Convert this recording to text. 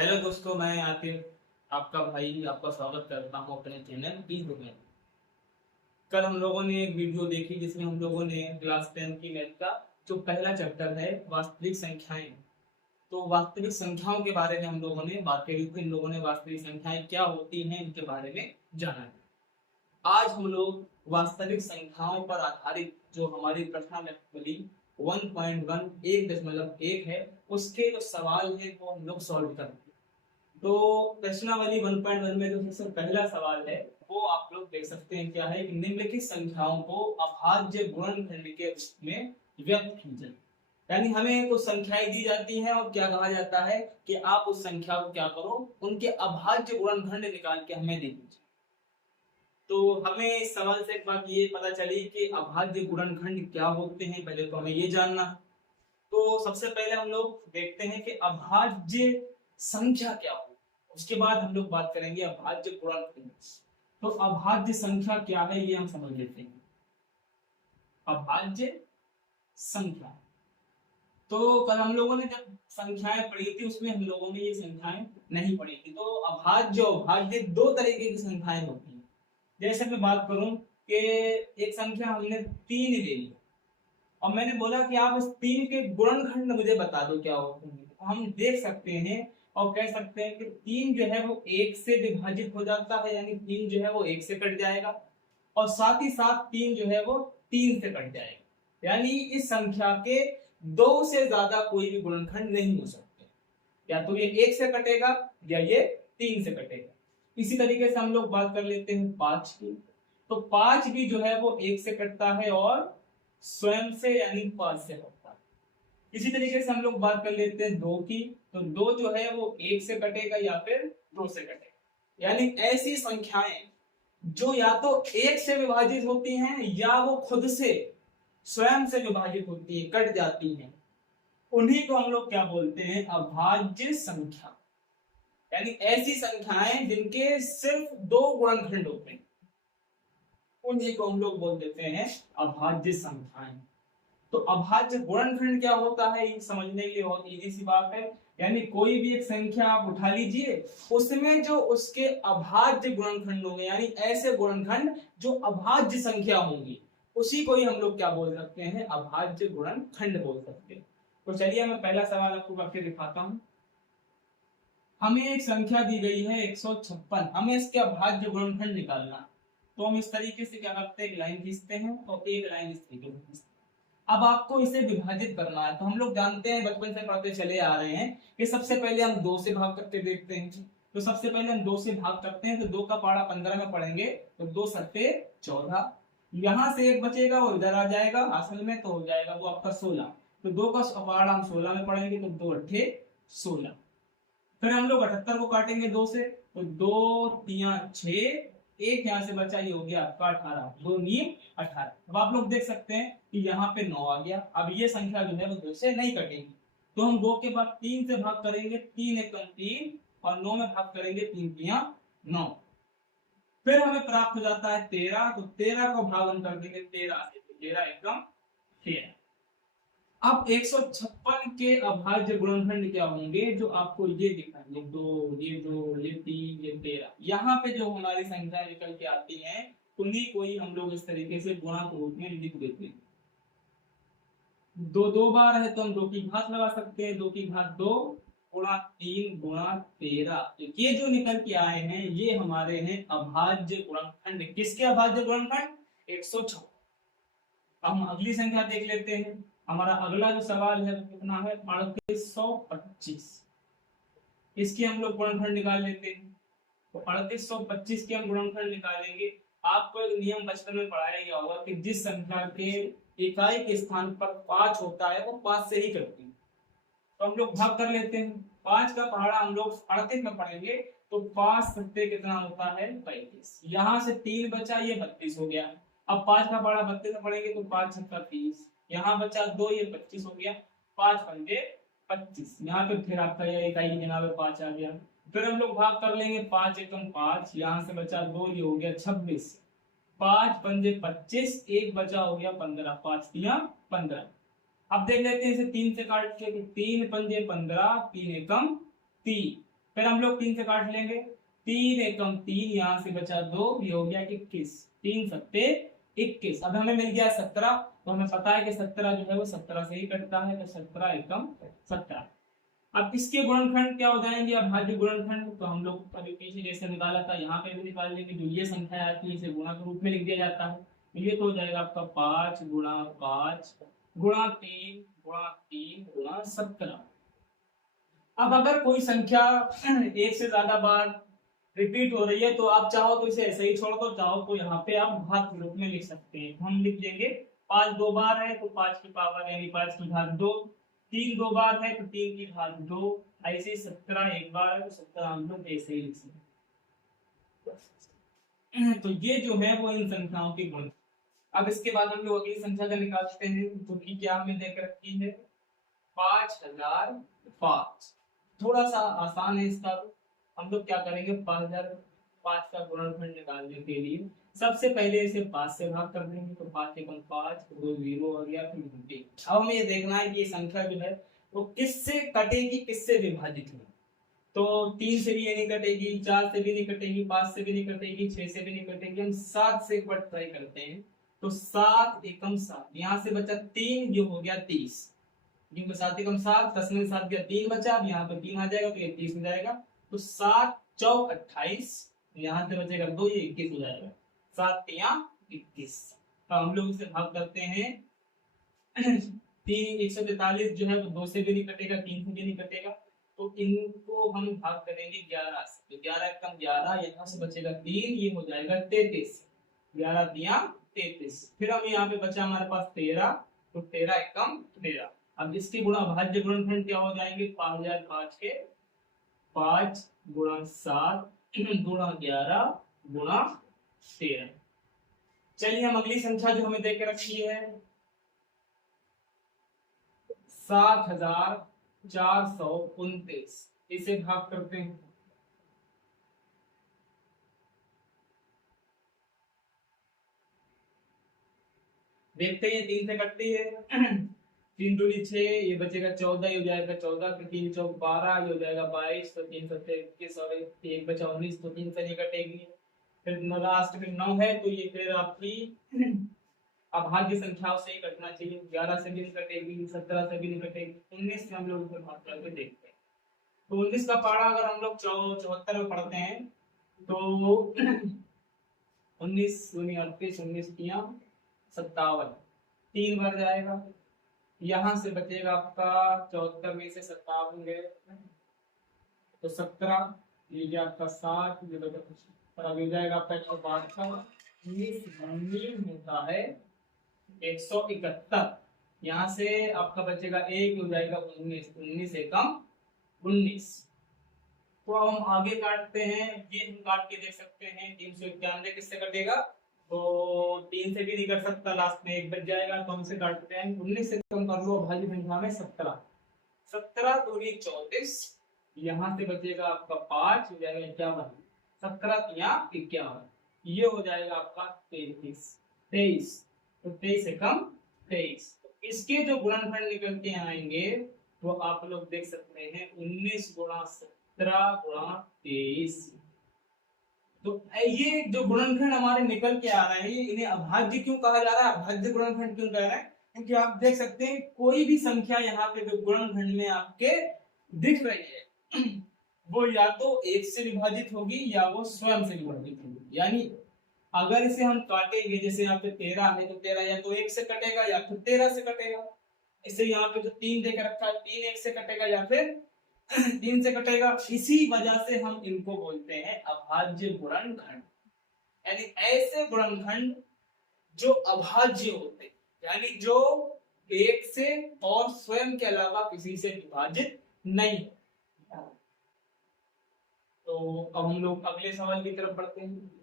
Hello दोस्तों, मैं आतिफ आपका भाई आपका स्वागत करता हूँ अपने चैनल पीस बुक में। कल हम लोगों ने एक वीडियो देखी जिसमें हम लोगों ने क्लास 10 की मैथ का जो पहला चैप्टर है वास्तविक संख्याएं, तो वास्तविक संख्याओं के बारे में हम लोगों ने बात करी थी। इन लोगों ने वास्तविक संख्याएं क्या होती हैं इनके बारे में जाना है। आज हम लोग वास्तविक संख्याओं पर आधारित जो हमारी प्रश्नावली 1.1 है उसके जो सवाल है वो हम लोग सॉल्व करेंगे। तो प्रश्नावली 1.1 में जो सबसे पहला सवाल है वो आप लोग देख सकते हैं क्या है कि निम्नलिखित संख्याओं को अभाज्य गुणनखंड के रूप में व्यक्त कीजिए। यानी हमें कुछ संख्याएं दी जाती हैं और क्या कहा जाता है कि आप उस संख्या को क्या करो, उनके अभाज्य गुणनखंड निकाल के हमें दे दीजिए। तो हमें इस सवाल से एक बात ये पता चली कि अभाज्य गुणनखंड क्या होते हैं, पहले तो हमें ये जानना। तो सबसे पहले हम लोग देखते हैं कि अभाज्य संख्या क्या होती है, उसके बाद हम लोग बात करेंगे अभाज्य गुणनखंड। तो अभाज्य संख्या क्या है ये हम समझ लेते हैं। अभाज्य संख्या, तो कल हम लोगों ने जब संख्याएं पढ़ी थी उसमें हम लोगों ने ये संख्याएं नहीं पढ़ी थी। तो अभाज्य और भाज्य दो तरीके की संख्याएं होती हैं। जैसे मैं बात करूं कि एक संख्या हमने 3 ले ली और मैंने बोला कि आप इस 3 के गुणनखंड मुझे बता दो क्या होते हैं। तो हम देख सकते हैं और कह सकते हैं कि 3 जो है वो 1 से विभाजित हो जाता है, यानी 3 जो है वो 1 से कट जाएगा और साथ ही साथ 3 जो है वो 3 से कट जाएगा। यानी इस संख्या के 2 से ज्यादा कोई भी गुणनखंड नहीं हो सकते, या तो ये 1 से कटेगा या ये 3 से कटेगा। इसी तरीके से हम लोग बात कर लेते हैं 5 की। तो 5 भी जो है वो 1 से कटता है और स्वयं से यानी 5 से कटता है। इसी तरीके से हम लोग बात कर लेते हैं 2 की। तो 2 जो है वो 1 से कटेगा या फिर 2 से कटेगा। यानी ऐसी संख्याएं जो या तो 1 से विभाजित होती हैं या वो खुद से स्वयं से विभाजित होती है, कट जाती हैं, उन्हीं को हम लोग क्या बोलते हैं, अभाज्य संख्या। यानी ऐसी संख्याएं जिनके सिर्फ 2 गुणनखंड होते हैं उन्हीं को हम लोग बोल देते हैं अभाज्य संख्याएं। तो अभाज्य गुणनखंड क्या होता है ये समझने के लिए बहुत इजी सी बात है। यानी कोई भी एक संख्या आप उठा लीजिए, उसमें जो उसके अभाज्य गुणनखंड होंगे, यानी ऐसे गुणनखंड जो अभाज्य संख्या होंगी, उसी को ही हम लोग क्या बोल सकते हैं, अभाज्य गुणनखंड बोल सकते हैं। तो चलिए मैं पहला सवाल आपको करके दिखाता हूं। हमें एक संख्या दी गई है 156, हमें इसके अभाज्य गुणनखंड निकालना। तो हम इस तरीके से क्या करते हैं, एक लाइन खींचते हैं और एक लाइन इस तरीके से खींचते हैं। अब आपको इसे विभाजित करना है। तो हम लोग जानते हैं, बचपन से पढ़ते चले आ रहे हैं कि सबसे पहले हम 2 से भाग करके देखते हैं। तो सबसे पहले हम 2 से भाग करते हैं, तो 2 का पारा 15 में पढ़ेंगे तो 2 सत्ते 14। यहां से एक बचेगा वो इधर आ जाएगा असल में, तो हो जाएगा वो आपका 16। तो 2 का पारा हम 16 में पढ़ेंगे तो 2 अट्ठे 16। फिर हम लोग 78 को काटेंगे 2 से, तो 2 3 6, एक यहां से बचा, ये हो गया आपका 18, 2 नीम 18। अब आप लोग देख सकते हैं कि यहाँ पे 9 आ गया। अब ये संख्या जो है वो 2 से नहीं कटेगी, तो हम 2 के बाद 3 से भाग करेंगे, 3 एकम 3 और 9 में भाग करेंगे 3 तिया 9। फिर हमें प्राप्त हो जाता है 13, तो 13 को भाग हम कर देंगे 13 से, 13 एकम 13। अब 156 के अभाज्य गुणनखंड क्या होंगे, जो आपको ये दिखाएंगे, 2 ये 2 ये 3 ये 13। यहाँ पे जो हमारी संख्या निकल के आती है उन्हीं को ही हम लोग इस तरीके से गुणा के रूप में लिख देते हैं। 2 2 बार है तो हम 2 की घात लगा सकते हैं, 2 की घात 2 गुणा 3 गुणा 13। ये जो निकल के आए हैं ये हमारे हैं अभाज्य गुणनखंड। किसके अभाज्य गुणनखंड, 156। अब हम अगली संख्या देख लेते हैं। हमारा अगला जो सवाल है कितना है, 3825। इसके हम लोग गुणनखंड निकाल लेते हैं। तो 3825 के हम गुणनखंड निकालेंगे। आपको एक नियम बचपन में पढ़ाया गया होगा कि जिस संख्या के इकाई के स्थान पर 5 होता है वो 5 से ही करती है। तो हम लोग भाग कर लेते हैं। 5 का पहाड़ा हम लोग 38 में पढ़ेंगे, तो 5 सत्ते कितना होता है, 35। यहाँ से 3 बचा, ये 32 हो गया। अब 5 का पहाड़ा 32 में पढ़ेंगे तो 5 छक्का 30, यहाँ बचा 2, ये 25 हो गया। 5 पंजे 25, यहाँ पे फिर आपका ये इकाई के जगह पे 5 आ गया। फिर हम लोग भाग कर लेंगे, 5 एकम 5, यहाँ से बचा 2, ये हो गया 26। 5 पंजे 25, एक बचा हो गया 15, 5 तिया 15। अब देख लेते हैं इसे 3 से काट के, 3 पंजे 15, 3 एकम 3, फिर हम लोग 3 से काट लेंगे, 3 एकम 3, यहाँ से बचा 2, ये हो गया 21, 3 सत्ते 21। अब हमें मिल गया 17, तो हमें पता है कि 17 जो है वो 17 से ही कटता है, तो 17 एकम 17। अब इसके गुणनखंड क्या हो जाएंगे, अब भाज्य गुणनखंड तो हम लोग अभी पीछे जैसे निकाला था यहाँ पे भी निकाल लेंगे। जो ये संख्या आती है इसे गुणा के रूप में लिख दिया जाता है, ये तो हो जाएगा आपका 5 गुणा 5 गुणा 3 गुणा 3 गुणा 17। अब अगर कोई संख्या एक से ज्यादा बार रिपीट हो रही है तो आप चाहो तो इसे ऐसे ही छोड़ दो, चाहो तो यहाँ पे आप घात के रूप में लिख सकते हैं। हम लिख देंगे 5 दो बार है तो 5 की पावर यानी 5 की घात 2, 3 दो बार है तो 3 की घात 2, ऐसे 17 एक बार है तो 17 हम लोग ऐसे ही लिख सकते हैं। तो ये जो है वो इन संख्याओं के गुण। अब इसके बाद हम लोग अगली संख्या का निकालते हैं, जो कि क्या हमें देख रखी है 5005। थोड़ा सा आसान है इसका, हम लोग क्या करेंगे 5005 का गुणनखंड निकालने के लिए सबसे पहले इसे 5 से भाग कर देंगे, तो 5 एकम 5, 2 0 हो गया, फिर घंटे। अब हमें ये देखना है कि ये संख्या जो है वो किससे कटेगी, किससे विभाजित होगी। तो 3 से भी ये नहीं कटेगी, 4 से भी नहीं कटेगी, 5 से भी नहीं कटेगी, 6 से भी नहीं कटेगी, हम 7 से एक बार ट्राई करते हैं। तो 7 एकम 7, यहाँ से बचा 3, ये हो गया 30, क्योंकि 7 एकम 7, 10 में 7 गया 3 बचा, अब यहाँ पे 3 आ जाएगा तो ये 30 हो जाएगा। तो 7 चौक 28, यहाँ से बचेगा 2, ये 21 हो जाएगा, 7 तिया 21। तो हम लोग इसे भाग करते हैं 3 143 जो है वो 2 से भी नहीं कटेगा, 3 से भी नहीं कटेगा, तो इनको हम भाग करेंगे 11 से। तो 11 कम 11, यहाँ से बचेगा 3, ये हो जाएगा 33, 11 तिया 33। फिर हम यहाँ पे बचा हमारे पास 13, तो 13 एकम 13। अब इसके गुणा भाज्य गुणनखंड क्या हो जाएंगे 5005 के 5 गुणा 7 गुणा 11 गुणा 13। चलिए हम अगली संख्या जो हमें देख के रखी है 7429, इसे भाग करते हैं। देखते हैं 3 से कटती है 3 दूनी 6, ये बचेगा 14, ये हो जाएगा 14, फिर 3 चौक 12, ये हो जाएगा 22, तो 3 सत्ते 21 और एक बचा 19, तो 3 से नहीं कटेगी। फिर लास्ट में 9 है, तो ये फिर आपकी अभाज्य संख्याओं से ही कटना चाहिए, 11 से भी नहीं कटेगी, 17 से भी नहीं कटेगी, 19 से हम लोग इसे भाग करके देखते हैं। तो 19 का पारा अगर हम लोग 74 में पढ़ते हैं तो 19 दूनी 38, 19 तिया 57, 3 बार जाएगा, यहाँ से बचेगा आपका 74 में से 57 गए तो 17, ये गया आपका 60, ये और अब जाएगा आपका 105 का 19 होता है 171, यहाँ से आपका बचेगा 1, हो जाएगा 19, 19 एकम 19। तो अब हम आगे काटते हैं, ये हम काट के देख सकते हैं 391 किससे कटेगा, तो 3 से भी नहीं कर सकता, लास्ट में 1 बच जाएगा, तो हम इसे काटते हैं 19 से कम कर लो भाज्य संख्या में 17, 17 दूनी 34, यहाँ से बचेगा आपका 5, हो जाएगा 51, 17 तिया 51, ये हो जाएगा आपका 23, तो 23 से कम 23। तो इसके जो गुणनखंड निकल के आएंगे वो आप लोग देख सकते हैं 19 गुणा 17 गुणा 23। तो ये जो गुणनखंड हमारे निकल के आ रहे हैं इन्हें अभाज्य क्यों कहा जा रहा है, अभाज्य गुणनखंड क्यों कह रहे हैं, क्योंकि आप देख सकते हैं कोई भी संख्या यहाँ पे जो गुणनखंड में आपके दिख रही है वो या तो 1 से विभाजित होगी या वो स्वयं से विभाजित होगी। यानी अगर इसे हम काटेंगे, जैसे यहाँ पे 13 है तो 13 या तो 1 से कटेगा या फिर 13 से कटेगा। इसे यहाँ पे जो 3 देकर रखा है 3 1 से कटेगा या फिर 3 से कटेगा। इसी वजह से हम इनको बोलते हैं अभाज्य गुणनखंड, यानी ऐसे गुणनखंड जो अभाज्य होते, यानी जो 1 से और स्वयं के अलावा किसी से विभाजित नहीं। तो अब हम लोग अगले सवाल की तरफ बढ़ते हैं।